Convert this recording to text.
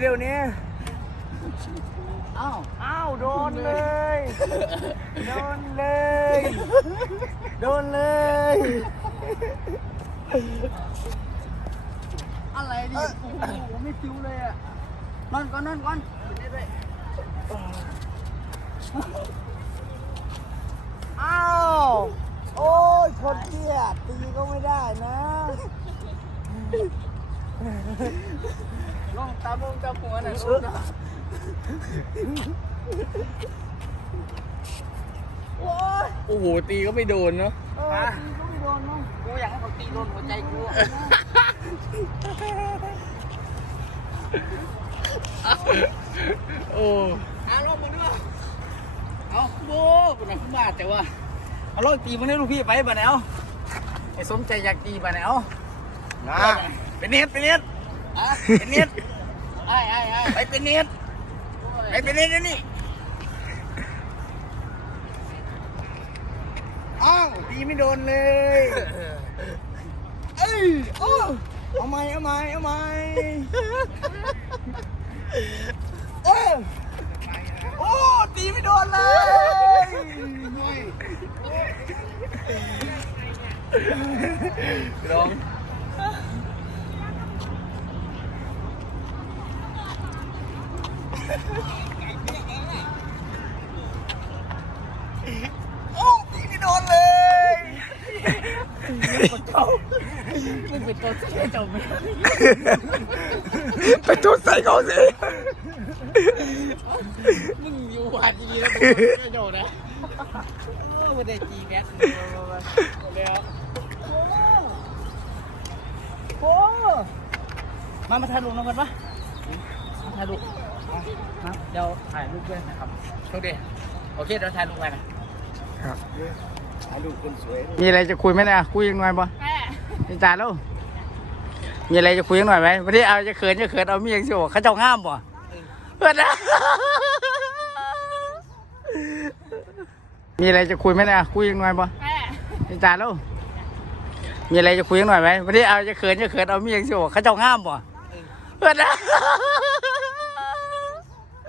เร็วนี้อ้าวอ้าวโดนเลย โดนเลย โดนเลย อะไรดิโอ้โหไม่ฟิวเลยอะนอนก่อนนอนก่อนเดี๋ยวด้วยอ้าว โอ้ยคนเตี้ยตีก็ไม่ได้นะลอง ตามลงตามหัวหน่อยลูกนะโอ้ยโอ้โห ตีก็ไม่โดนเนาะเออตีก็ไม่โดนมั้งกูอยากให้เขาตีโดนหัวใจกูอะโอ้เอาลองมึงด้วยเอาโบ้กูน่ะบาดแต่ว่าเอาลองตีมึงได้ลูกพี่ไปบ่เนี่ยเอาไอ้สมใจอยากตีบ่เนี่ยเอานะเป็นเน็ตเป็นเน็ตอะเป็นเน็ต ไอ้ไอ้ไอ้ไปเป็นเน็ตไปเป็นเน็ตเดี๋ยวนี่อ้าวตีไม่โดนเลยเอ้ยโอ้เอาไหมเอาไหมเอาไหมโอ้โอ้ตีไม่โดนเลยร้อง โอ้ตีไม่โดนเลยมึงเป็นตัวเสียจบไหมไปทุบใส่เขาสิมึงอยู่หวานดีแล้วมึงไม่โดนนะโอ้ไม่ได้จีแก๊สเดี๋ยวโอ้มามาถ่ายรูปน้องกันปะ มาถ่ายรูปเอานะเดี๋ยวถ่ายรูปด้วยนะครับโชคดีโอเคเดี๋ยวถ่ายรูปไปนะถ่ายรูปคนสวยมีอะไรจะคุยไหมเนี่ยคุยยังหน่อยบ่นี่จ่าแล้วมีอะไรจะคุยยังหน่อยไหมวันนี้เอาจะเขินจะเขินเอามีอย่างสิบอกเขาเจ้าง่ามบ่เพื่อนนะมีอะไรจะคุยไหมเนี่ยคุยยังหน่อยบ่นี่จ่าแล้วมีอะไรจะคุยยังหน่อยไหมวันนี้เอาจะเขินจะเขินเอามีอย่างสิบอกเขาเจ้าง่ามบ่เพื่อนนะ